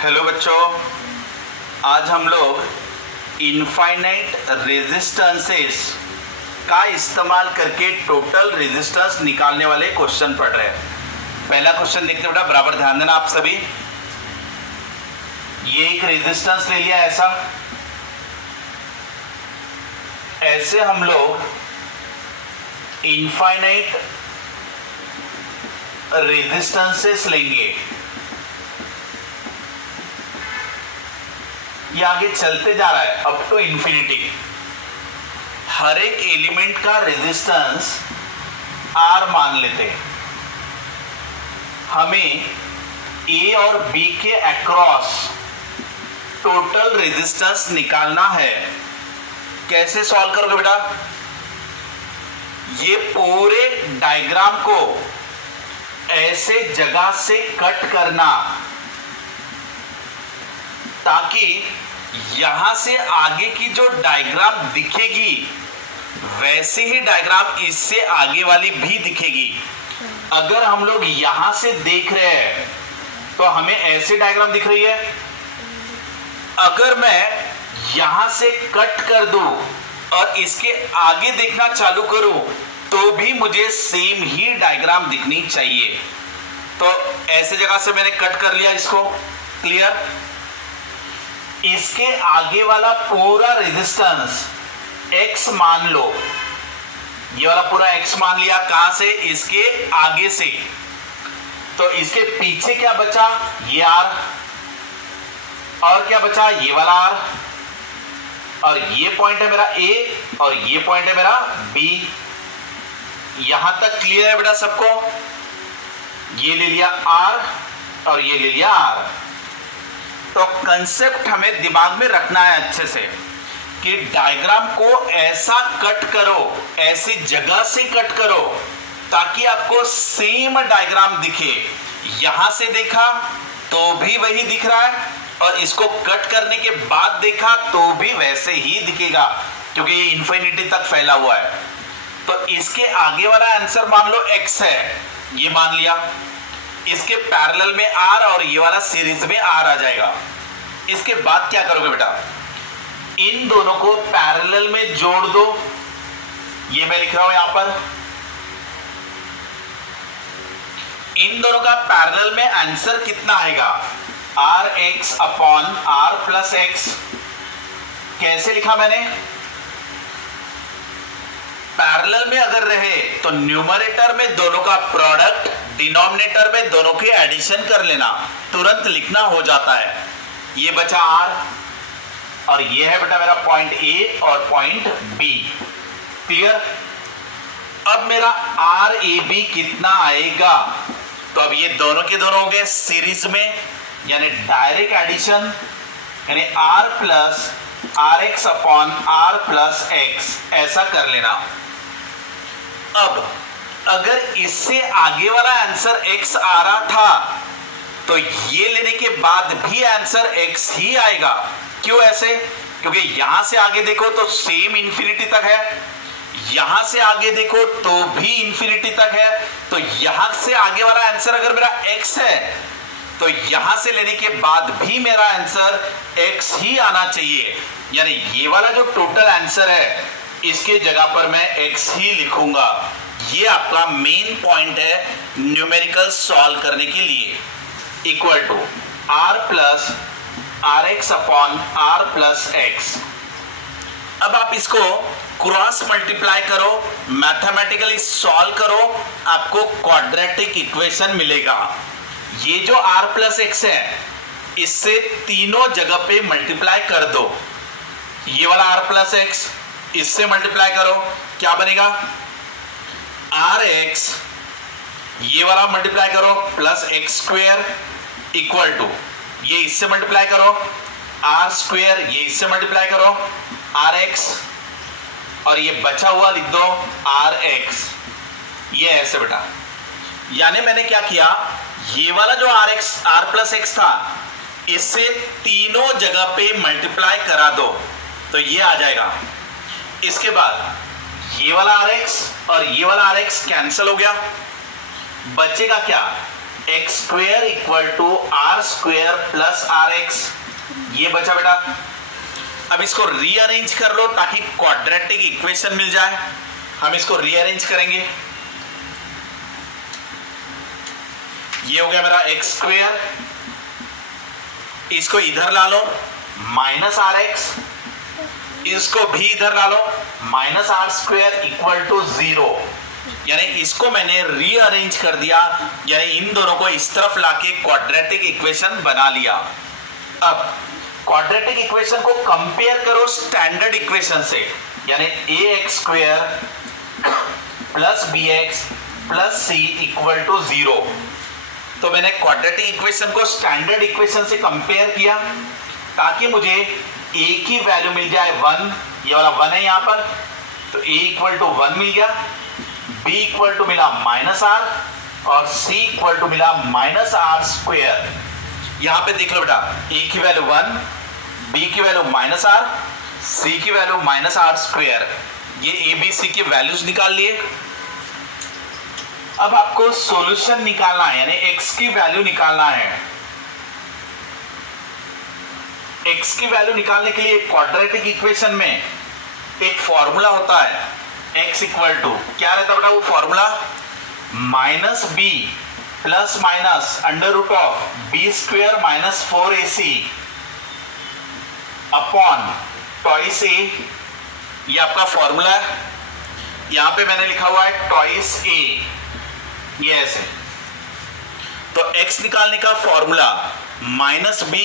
Hello बच्चों, आज हम लोग इनफाइनाइट रेजिस्टेंसेस का इस्तेमाल करके टोटल रेजिस्टेंस निकालने वाले क्वेश्चन पढ़ रहे हैं। पहला क्वेश्चन देखते बेटा, बराबर ध्यान देना आप सभी। ये एक रेजिस्टेंस ले लिया, ऐसे हम लोग इनफाइनाइट रेजिस्टेंसेस लेंगे। ये आगे चलते जा रहा है अप टू इंफिनिटी। हर एक एलिमेंट का रेजिस्टेंस R मान लेते हैं। हमें A और B के अक्रॉस टोटल रेजिस्टेंस निकालना है। कैसे सॉल्व करोगे बेटा? ये पूरे डायग्राम को ऐसे जगह से कट करना ताकि यहां से आगे की जो डायग्राम दिखेगी वैसे ही डायग्राम इससे आगे वाली भी दिखेगी। अगर हम लोग यहां से देख रहे हैं तो हमें ऐसे डायग्राम दिख रही है। अगर मैं यहां से कट कर दूं और इसके आगे देखना चालू करूं तो भी मुझे सेम ही डायग्राम दिखनी चाहिए। तो ऐसे जगह से मैंने कट कर लिया इसको। क्लियर? इसके आगे वाला पूरा रेजिस्टेंस X मान लो। ये वाला पूरा X मान लिया। कहां से? इसके आगे से। तो इसके पीछे क्या बचा? ये R। और क्या बचा? ये वाला R। और ये पॉइंट है मेरा A और ये पॉइंट है मेरा B। यहां तक क्लियर है बेटा सबको? ये ले लिया R और ये ले लिया R। तो कंसेप्ट हमें दिमाग में रखना है अच्छे से कि डायग्राम को ऐसा कट करो, ऐसी जगह से कट करो ताकि आपको सेम डायग्राम दिखे। यहां से देखा तो भी वही दिख रहा है और इसको कट करने के बाद देखा तो भी वैसे ही दिखेगा, क्योंकि ये इंफिनिटी तक फैला हुआ है। तो इसके आगे वाला आंसर मान लो X है, ये मान लिया। इसके पैरेलल में R और ये वाला सीरीज में R आ जाएगा। इसके बाद क्या करोगे बेटा? इन दोनों को पैरेलल में जोड़ दो। ये मैं लिख रहा हूं यहां पर। इन दोनों का पैरेलल में आंसर कितना आएगा? RX upon R plus X। कैसे लिखा मैंने? पैरेलल में अगर रहे तो न्यूमरेटर में दोनों का प्रोडक्ट, डिनोमिनेटर में दोनों के एडिशन कर लेना, तुरंत लिखना हो जाता है। ये बचा R और ये है बेटा मेरा पॉइंट A और पॉइंट B। क्लियर? अब मेरा RAB कितना आएगा? तो अब ये दोनों के दोनों हो गए सीरीज में, यानी डायरेक्ट एडिशन, यानी R plus RX upon R plus X, ऐसा कर लेना। अब अगर इससे आगे वाला आंसर X आ रहा था तो ये लेने के बाद भी आंसर X ही आएगा। क्यों ऐसे? क्योंकि यहां से आगे देखो तो सेम इंफिनिटी तक है, यहां से आगे देखो तो भी इंफिनिटी तक है। तो यहां से आगे वाला आंसर अगर मेरा X है तो यहां से लेने के बाद भी मेरा आंसर X ही आना चाहिए। यानी ये वाला जो टोटल आंसर है इसके जगह पर मैं X ही लिखूंगा। ये आपका मेन पॉइंट है न्यूमेरिकल सॉल्व करने के लिए। Equal to R plus RX upon R plus X। अब आप इसको क्रॉस मल्टीप्लाई करो, मैथमेटिकली सॉल्व करो, आपको क्वाड्रेटिक इक्वेशन मिलेगा। ये जो R प्लस X है इससे तीनों जगह पे मल्टीप्लाई कर दो। ये वाला R प्लस X इससे मल्टीप्लाई करो, क्या बनेगा? RX, ये वाला मल्टीप्लाई करो plus X square equal to, ये इससे मल्टीप्लाई करो R स्क्वायर, ये इससे मल्टीप्लाई करो RX, और ये बचा हुआ लिख दो RX। ये ऐसे बेटा, यानी मैंने क्या किया, ये वाला जो R प्लस X था इससे तीनों जगह पे मल्टीप्लाई करा दो तो ये आ जाएगा। इसके बाद ये वाला RX और ये वाला RX कैंसिल हो गया, बचेगा क्या? X square equal to r square plus r x, ये बचा बेटा। अब इसको रीअरेंज कर लो ताकि क्वाड्रेटिक इक्वेशन मिल जाए। हम इसको रीअरेंज करेंगे। ये हो गया मेरा एक्स स्क्वेयर, इसको इधर ला लो माइनस आर एक्स, इसको भी इधर ला लो minus are square equal to 0। यानी इसको मैंने रीअरेंज कर दिया, यानी इन दोनों को इस तरफ लाके क्वाड्रेटिक इक्वेशन बना लिया। अब क्वाड्रेटिक इक्वेशन को कंपेयर करो स्टैंडर्ड इक्वेशन से, यानी A X square plus B X plus C equal to 0। तो मैंने क्वाड्रेटिक इक्वेशन को स्टैंडर्ड इक्वेशन से कंपेयर किया ताकि मुझे a की वैल्यू मिल जाए 1, ये वाला 1 है यहां पर, तो a इक्वल टू 1 मिल गया, b इक्वल टू मिला माइनस आर और c इक्वल टू मिला माइनस आर स्क्वेयर। यहां पे देख लो बेटा, a की वैल्यू 1, b की वैल्यू माइनस आर, c की वैल्यू माइनस आर स्क्वेयर। ये a b c की वैल्यूज निकाल लिए। अब आपको सॉल्यूशन निकालना है, यानी x की वैल्यू निकालना है। x की वैल्यू निकालने के लिए क्वाड्रेटिक इक्वेशन में एक फॉर्मूला होता है, x इक्वल टू क्या रहता है बेटा वो formula, minus b plus minus under root of b square minus 4ac upon twice a। ये आपका फॉर्मूला है, यहां पे मैंने लिखा हुआ है टॉइस a, ये ऐसे। तो x निकालने का formula minus b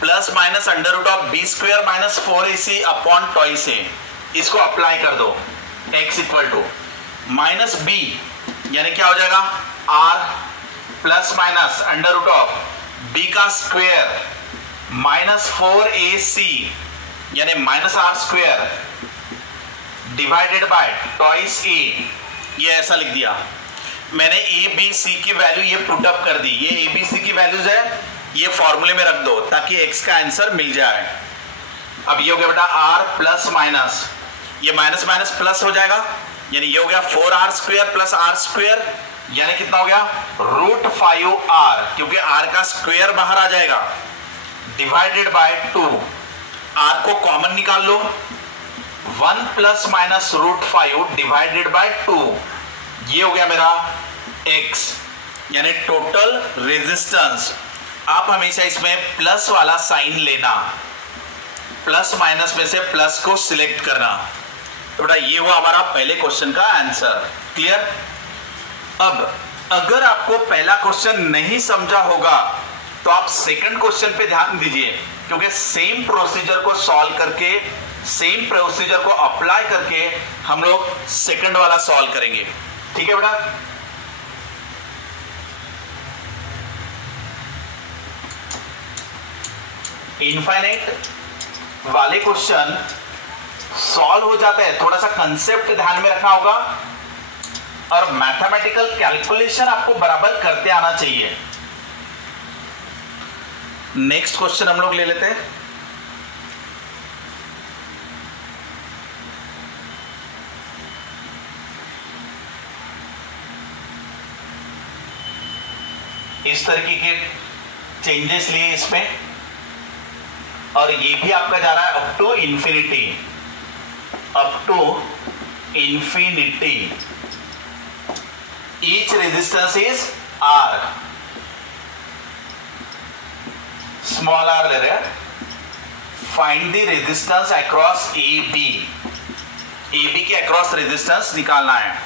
plus minus under root of b square minus 4ac upon twice a, इसको अप्लाई कर दो। x equal to minus b यानी क्या हो जाएगा, r plus minus under root of b का स्क्वेयर माइनस 4ac यानी minus are square divided by twice a। ये ऐसा लिख दिया मैंने। ए बी सी की वैल्यू ये पुट अप कर दी, ये ए बी सी की वैल्यूज है, ये फॉर्मूले में रख दो ताकि x का आंसर मिल जाए। अब ये हो गया बेटा r प्लस माइनस, ये माइनस माइनस प्लस हो जाएगा, यानी ये हो गया 4r square plus r square, यानी कितना हो गया √5r, क्योंकि r का स्क्वेयर बाहर आ जाएगा, डिवाइडेड बाय 2। r को कॉमन निकाल लो, 1 प्लस माइनस √5 डिवाइडेड बाय 2, ये हो गया मेरा x, यानी टोटल रेजिस्टेंस। आप हमेशा इसमें प्लस वाला साइन लेना, प्लस माइनस में से प्लस को सिलेक्ट करना। तो बेटा ये हुआ हमारा पहले क्वेश्चन का आंसर। क्लियर। अब अगर आपको पहला क्वेश्चन नहीं समझा होगा तो आप सेकंड क्वेश्चन पे ध्यान दीजिए, क्योंकि सेम प्रोसीजर को सॉल्व करके, सेम प्रोसीजर को अप्लाई करके हम लोग सेकंड वाला सॉल्व करेंगे। ठीक है बेटा। इनफाइनाइट वाले क्वेश्चन सॉल्व हो जाते हैं, थोड़ा सा कंसेप्ट ध्यान में रखना होगा और मैथमेटिकल कैलकुलेशन आपको बराबर करते आना चाहिए। नेक्स्ट क्वेश्चन हम लोग ले लेते हैं। इस तरीके के चेंजेस लिए इसमें, और ये भी आपका जा रहा है up to infinity, up to infinity. Each resistance is R, small r ले रहे हैं। Find the resistance across AB, AB के अक्रॉस रेजिस्टेंस निकालना है।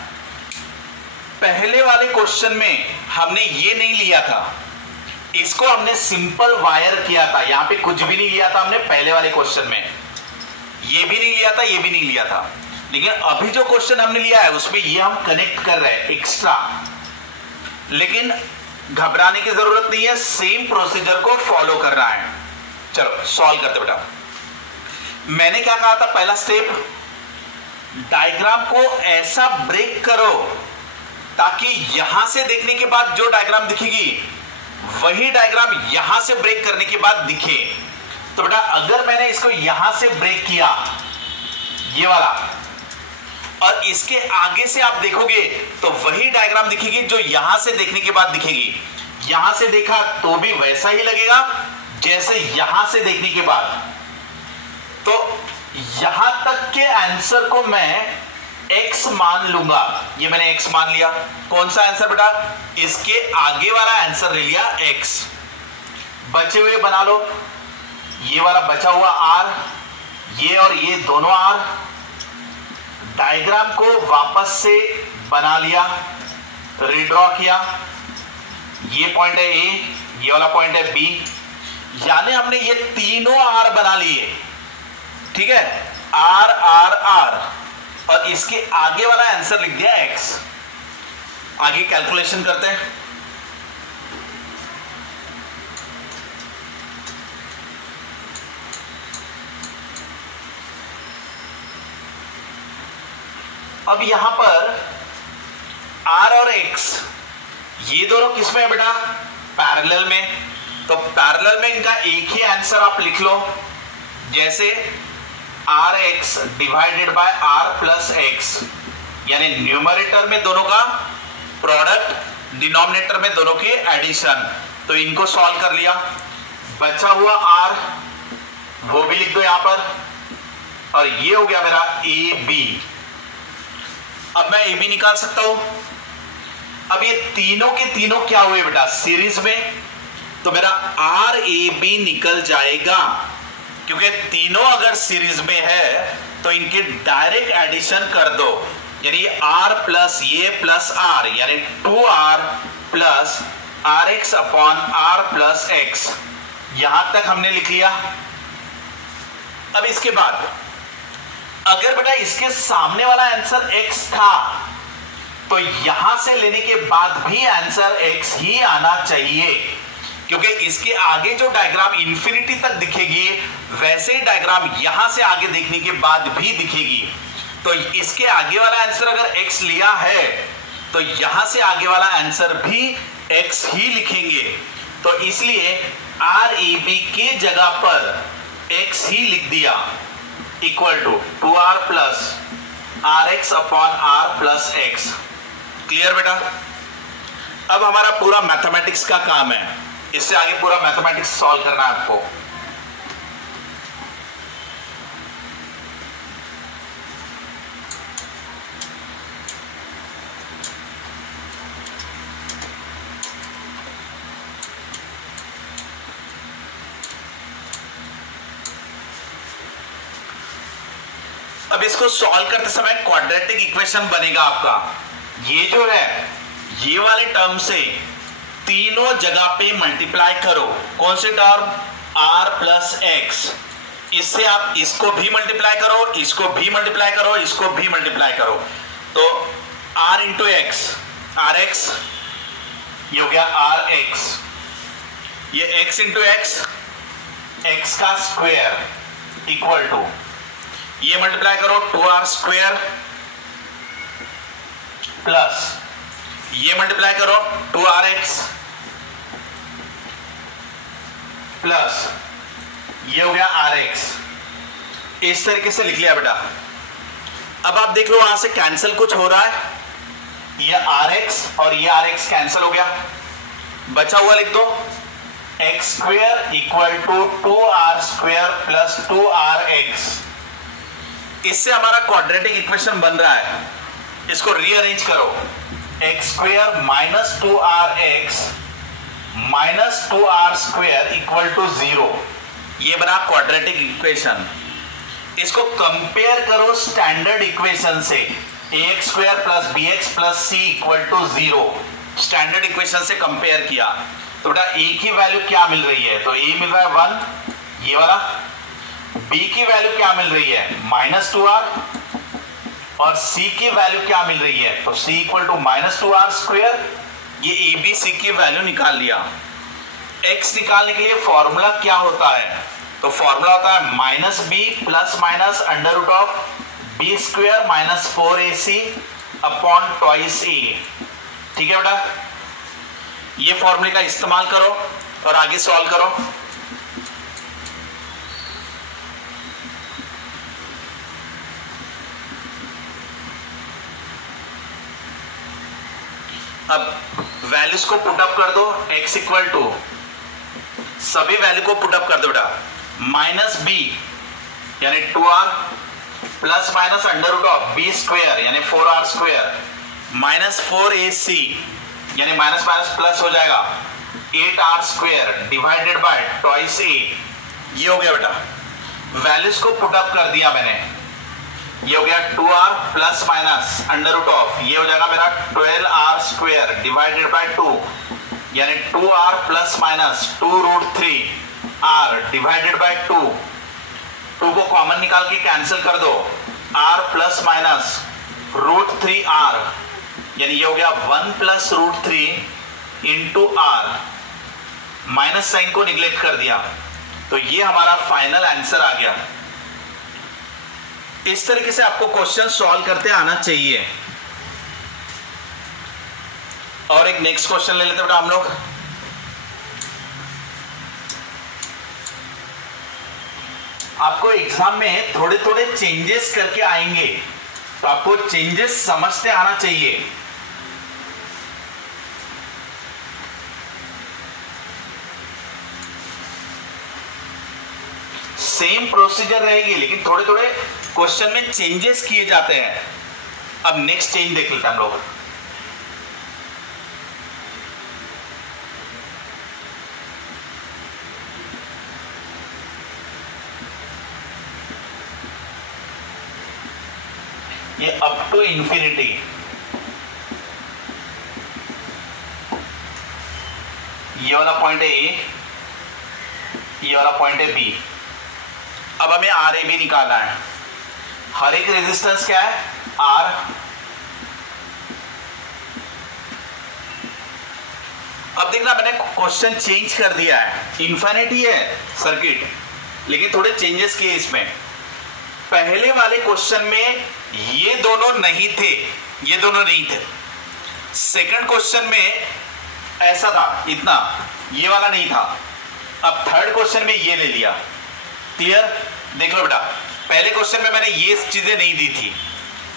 पहले वाले क्वेश्चन में हमने ये नहीं लिया था, इसको हमने सिंपल वायर किया था, यहां पे कुछ भी नहीं लिया था हमने पहले वाले क्वेश्चन में, ये भी नहीं लिया था, ये भी नहीं लिया था। लेकिन अभी जो क्वेश्चन हमने लिया है उसमें ये हम कनेक्ट कर रहे हैं एक्स्ट्रा, लेकिन घबराने की जरूरत नहीं है, सेम प्रोसीजर को फॉलो कर रहा है। चलो सॉल्व करते बेटा। मैंने क्या कहा था, पहला स्टेप, डायग्राम को ऐसा ब्रेक करो ताकि यहां से देखने के बाद जो डायग्राम दिखेगी वही डायग्राम यहां से ब्रेक करने के बाद दिखे। तो बेटा अगर मैंने इसको यहां से ब्रेक किया, ये वाला, और इसके आगे से आप देखोगे तो वही डायग्राम दिखेगी जो यहां से देखने के बाद दिखेगी। यहां से देखा तो भी वैसा ही लगेगा जैसे यहां से देखने के बाद। तो यहां तक के आंसर को मैं x मान लूंगा। ये मैंने x मान लिया। कौन सा आंसर बेटा? इसके आगे वाला आंसर ले लिया x। बचे हुए बना लो। ये वाला बचा हुआ r, ये और ये दोनों r। डायग्राम को वापस से बना लिया, रीड्रॉ किया। ये पॉइंट है a, ये वाला पॉइंट है b, यानी हमने ये तीनों r बना लिए। ठीक है, r r r, और इसके आगे वाला आंसर लिख दिया x। आगे कैलकुलेशन करते हैं। अब यहां पर r और x ये दोनों किस में है बेटा? पैरेलल में। तो पैरेलल में इनका एक ही आंसर आप लिख लो, जैसे rx divided by r plus x, यानी न्यूमरेटर में दोनों का प्रोडक्ट, डिनोमिनेटर में दोनों की एडिशन। तो इनको सॉल्व कर लिया। बचा हुआ r वो भी लिख दो यहां पर, और ये हो गया मेरा ab। अब मैं ए बी निकाल सकता हूं। अब ये तीनों के तीनों क्या हुए बेटा? सीरीज में। तो मेरा आर ए बी निकल जाएगा, क्योंकि तीनों अगर सीरीज में है तो इनकी डायरेक्ट एडिशन कर दो, यानी आर प्लस ये प्लस आर, यानी 2r plus r x upon r plus x. यहां तक हमने लिख लिया। अब इसके बाद अगर बेटा इसके सामने वाला आंसर x था, तो यहां से लेने के बाद भी आंसर x ही आना चाहिए, क्योंकि इसके आगे जो डायग्राम इंफिनिटी तक दिखेगी वैसे ही डायग्राम यहां से आगे देखने के बाद भी दिखेगी। तो इसके आगे वाला आंसर अगर x लिया है तो यहां से आगे वाला आंसर भी x ही लिखेंगे। तो इसलिए आर ए बी के जगह पर x ही लिख दिया, equal to 2r plus r x upon r plus x. Clear बेटा? अब हमारा पूरा मैथमेटिक्स का काम है, इससे आगे पूरा मैथमेटिक्स सॉल्व करना है आपको। अब इसको सॉल्व करते समय क्वाड्रेटिक इक्वेशन बनेगा आपका। ये जो है ये वाले टर्म से तीनों जगह पे मल्टीप्लाई करो। कौन से टर्म? r plus x. इससे आप इसको भी मल्टीप्लाई करो, इसको भी मल्टीप्लाई करो, इसको भी मल्टीप्लाई करो। तो r into x, r x, ये हो गया आर एक्स। ये x इंटू एक्स, एक्स का स्क्वायर इक्वल टू, ये मल्टीप्लाई करो 2r स्क्वायर प्लस ये मल्टीप्लाई करो 2rx प्लस ये हो गया rx। इस तरीके से लिख लिया बेटा। अब आप देख लो वहां से कैंसिल कुछ हो रहा है, ये rx और ये rx कैंसिल हो गया। बचा हुआ लिख दो x square equal to 2r square plus 2rx। इससे हमारा क्वाड्रेटिक इक्वेशन बन रहा है। इसको रीअरेंज करो, x square minus 2rx minus 2r square equal to 0। ये बना क्वाड्रेटिक इक्वेशन। इसको कंपेयर करो स्टैंडर्ड इक्वेशन से, ax square plus bx plus c equal to 0। Standard equation से कंपेयर किया तो बेटा a की वैल्यू क्या मिल रही है? तो a मिल रहा है 1, ये वाला। b की वैल्यू क्या मिल रही है? Minus 2r। और c की वैल्यू क्या मिल रही है? तो c equal to minus 2r square. ये a b c की वैल्यू निकाल लिया। x निकालने के लिए फॉर्मूला क्या होता है? तो फॉर्मूला होता है minus b plus minus under root of b square minus 4ac upon twice a। ठीक है बेटा, ये फॉर्मूले का इस्तेमाल करो और आगे सॉल्व करो। अब वैल्यूज को पुटअप कर दो, x इक्वल टू सभी वैल्यू को पुटअप कर दो बेटा, माइनस बी यानी 2r plus minus under root of b square यानी 4r स्क्वायर माइनस 4ac यानी माइनस माइनस प्लस हो जाएगा 8r square divided by twice a। ये हो गया बेटा, वैल्यूज को पुटअप कर दिया मैंने, ये हो गया 2r plus minus under root of, ये हो जाएगा मेरा 12r स्क्वायर डिवाइडेड बाय 2 यानी 2r plus minus 2 root 3r divided by 2 को कॉमन निकाल के कैंसिल कर दो, r plus minus root 3r यानी ये हो गया 1 plus root 3 into r, minus sign को निग्लेक्ट कर दिया, तो ये हमारा फाइनल आंसर आ गया। इस तरीके से आपको क्वेश्चन सॉल्व करते आना चाहिए। और एक नेक्स्ट क्वेश्चन ले लेते बेटा हम लोग। आपको एग्जाम में थोड़े थोड़े चेंजेस करके आएंगे, तो आपको चेंजेस समझते आना चाहिए। सेम प्रोसीजर रहेगी लेकिन थोड़े थोड़े क्वेश्चन में चेंजेस किए जाते हैं। अब नेक्स्ट चेंज देख लेते हैं हम लोग। ये अप टू इंफिनिटी, ये वाला पॉइंट है ए, ये वाला पॉइंट है बी। अब हमें आर ए बी निकालना है। हर एक रेजिस्टेंस क्या है? आर। अब देखना मैंने क्वेश्चन चेंज कर दिया है, इंफिनिटी है सर्किट लेकिन थोड़े चेंजेस किए इसमें। पहले वाले क्वेश्चन में ये दोनों नहीं थे, ये दोनों नहीं थे। सेकंड क्वेश्चन में ऐसा था, इतना, ये वाला नहीं था। अब थर्ड क्वेश्चन में ये ले लिया। क्लियर? देख लो बेटा, पहले क्वेश्चन में मैंने ये चीजें नहीं दी थी,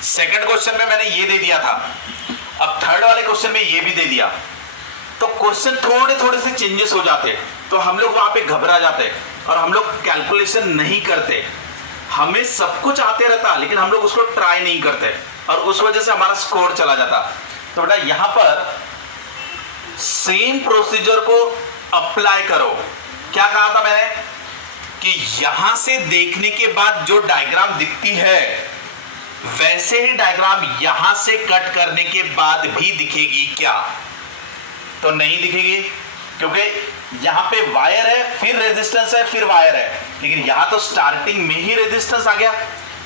सेकंड क्वेश्चन में मैंने ये दे दिया था, अब थर्ड वाले क्वेश्चन में ये भी दे दिया। तो क्वेश्चन थोड़े थोड़े से चेंजेस हो जाते तो हम लोग वहां पे घबरा जाते और हम लोग कैलकुलेशन नहीं करते। हमें सब कुछ आते रहता लेकिन हम लोग उसको ट्राई नहीं करते और उस वजह से हमारा स्कोर चला जाता। तो बेटा यहां पर सेम प्रोसीजर को अप्लाई करो। क्या कहा था मैंने कि यहां से देखने के बाद जो डायग्राम दिखती है वैसे ही डायग्राम यहां से कट करने के बाद भी दिखेगी क्या? तो नहीं दिखेगी, क्योंकि यहां पे वायर है, फिर रेजिस्टेंस है, फिर वायर है, लेकिन यहां तो स्टार्टिंग में ही रेजिस्टेंस आ गया,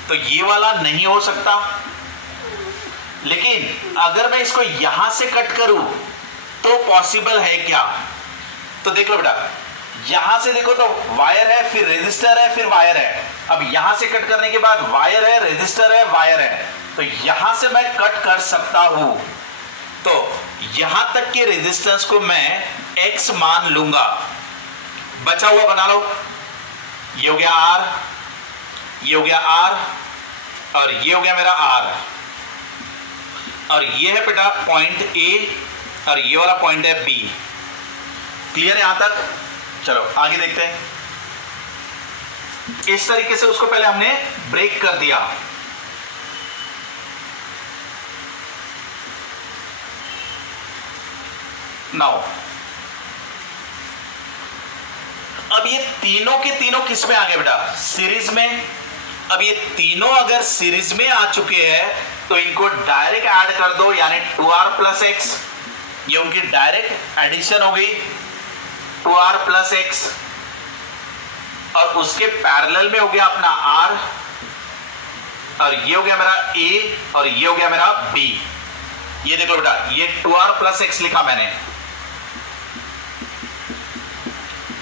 तो ये वाला नहीं हो सकता। लेकिन अगर मैं इसको यहां से कट करूं तो पॉसिबल है क्या? तो देख लो बेटा, यहां से देखो तो वायर है, फिर रेजिस्टर है, फिर वायर है। अब यहां से कट करने के बाद वायर है, रेजिस्टर है, वायर है, तो यहां से मैं कट कर सकता हूं। तो यहां तक के रेजिस्टेंस को मैं x मान लूंगा। बचा हुआ बना लो, ये हो गया r, ये हो गया r और ये हो गया मेरा r, और ये है बेटा पॉइंट a और ये वाला पॉइंट है b। क्लियर है यहां तक? चलो आगे देखते हैं। इस तरीके से उसको पहले हमने ब्रेक कर दिया। नाउ अब ये तीनों के तीनों किस में आ गए बेटा? सीरीज में। अब ये तीनों अगर सीरीज में आ चुके हैं तो इनको डायरेक्ट ऐड कर दो, यानी 2r प्लस एक्स, ये उनकी डायरेक्ट एडिशन हो गई 2r प्लस एक्स, और उसके पैरेलल में हो गया अपना r, और ये हो गया मेरा a और ये हो गया मेरा b। ये देखो बेटा, ये 2r प्लस एक्स लिखा मैंने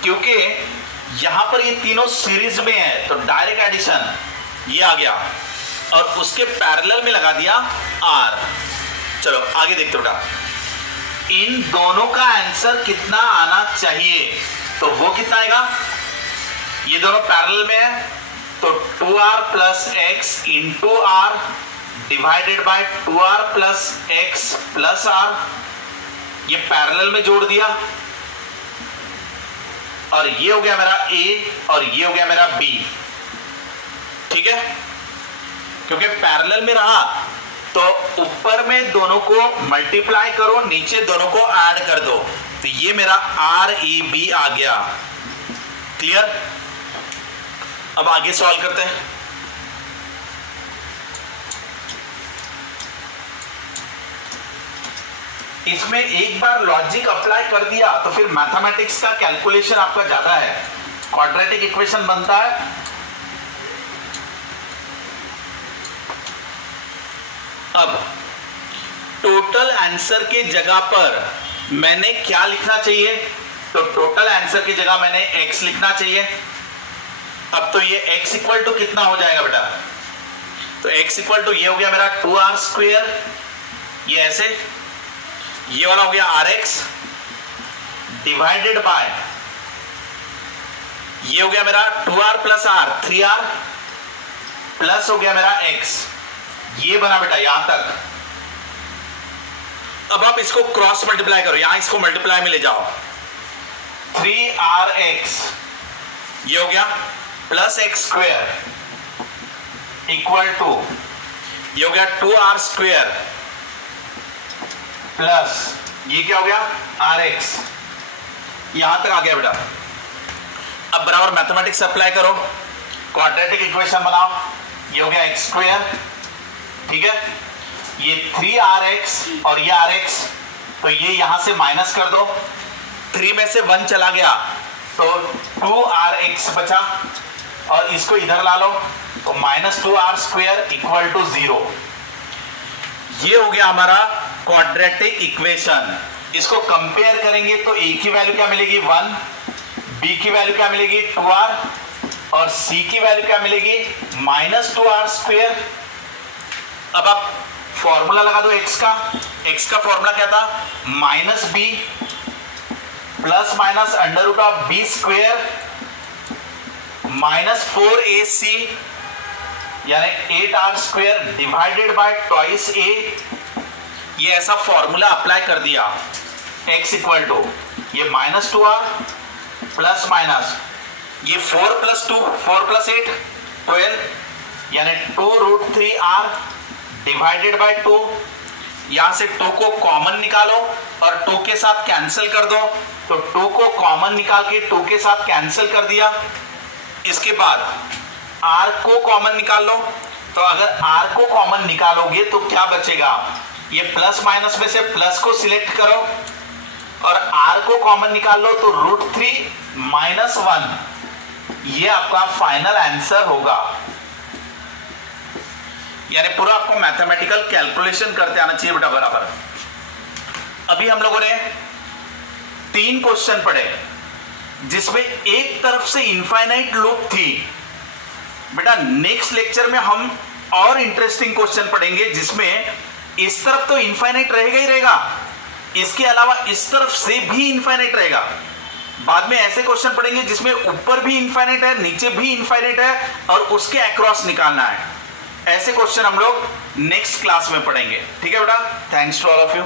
क्योंकि यहां पर ये तीनों सीरीज में है, तो डायरेक्ट एडिशन ये आ गया और उसके पैरेलल में लगा दिया r। चलो आगे देखते बेटा, इन दोनों का आंसर कितना आना चाहिए? तो वो कितना आएगा? ये दोनों पैरेलल में है तो 2r plus x into r divided by 2r plus x plus r, ये पैरेलल में जोड़ दिया, और ये हो गया मेरा ए और ये हो गया मेरा बी। ठीक है, क्योंकि पैरेलल में रहा तो ऊपर में दोनों को मल्टीप्लाई करो, नीचे दोनों को ऐड कर दो, तो ये मेरा आर ई बी आ गया। क्लियर? अब आगे सॉल्व करते हैं। इसमें एक बार लॉजिक अप्लाई कर दिया तो फिर मैथमेटिक्स का कैलकुलेशन आपका ज्यादा है। क्वाड्रेटिक इक्वेशन बनता है, अब टोटल आंसर के जगह पर मैंने क्या लिखना चाहिए? तो टोटल आंसर की जगह मैंने x लिखना चाहिए। अब तो ये x इक्वल टू कितना हो जाएगा बेटा? तो x इक्वल टू ये हो गया मेरा 2r², ये ऐसे, ये वाला हो गया rx डिवाइडेड बाय ये हो गया मेरा 2r plus r 3r plus हो गया मेरा x, ये बना बेटा यहां तक। अब आप इसको क्रॉस मल्टीप्लाई करो, यहां इसको मल्टीप्लाई में ले जाओ, 3rx ये हो गया प्लस x² इक्वल टू ये हो गया 2r² प्लस ये क्या हो गया rx, यहां तक आ गया बेटा। अब बराबर मैथमेटिक्स अप्लाई करो, क्वाड्रेटिक इक्वेशन बनाओ, ये हो गया x², ठीक है, ये 3rx और ये rx, तो ये यहां से माइनस कर दो, 3 में से 1 चला गया तो 2rx बचा, और इसको इधर ला लो तो -2r² इक्वल टू 0। ये हो गया हमारा क्वाड्रेटिक इक्वेशन। इसको कंपेयर करेंगे तो a की वैल्यू क्या मिलेगी 1, b की वैल्यू क्या मिलेगी 2r, और c की वैल्यू क्या मिलेगी -2r²। अब आप फॉर्मूला लगा दो x का फॉर्मूला क्या था? -b plus minus √b² -4ac यानी 8r² divided by twice a। ये ऐसा फॉर्मूला अप्लाई कर दिया, x इक्वल टू ये -2r प्लस माइनस ये 4 + 2 4 + 8 12 यानी 2√3r डिवाइडेड बाय 2। यहां से 2 को कॉमन निकालो और 2 के साथ कैंसिल कर दो, तो 2 को कॉमन निकाल के 2 के साथ कैंसिल कर दिया। इसके बाद r को कॉमन निकाल लो, तो अगर r को कॉमन निकालोगे तो क्या बचेगा? ये प्लस माइनस में से प्लस को सिलेक्ट करो और r को कॉमन निकाल लो, तो √3 - 1 ये आपका फाइनल आंसर होगा। यानी पूरा आपको मैथमेटिकल कैलकुलेशन करते आना चाहिए बेटा बराबर। अभी हम लोगों ने 3 क्वेश्चन पढ़े जिसमें एक तरफ से इनफाइनाइट लूप थी। बेटा नेक्स्ट लेक्चर में हम और इंटरेस्टिंग क्वेश्चन पढ़ेंगे जिसमें इस तरफ तो इनफाइनाइट रहेगा ही रहेगा, इसके अलावा इस तरफ से भी इनफाइनाइट रहेगा। बाद में ऐसे क्वेश्चन पढ़ेंगे जिसमें ऊपर भी इनफाइनाइट है, नीचे भी इनफाइनाइट है और उसके अक्रॉस निकालना है। ऐसे क्वेश्चन हम लोग नेक्स्ट क्लास में पढ़ेंगे। ठीक है बेटा, thanks to all of you.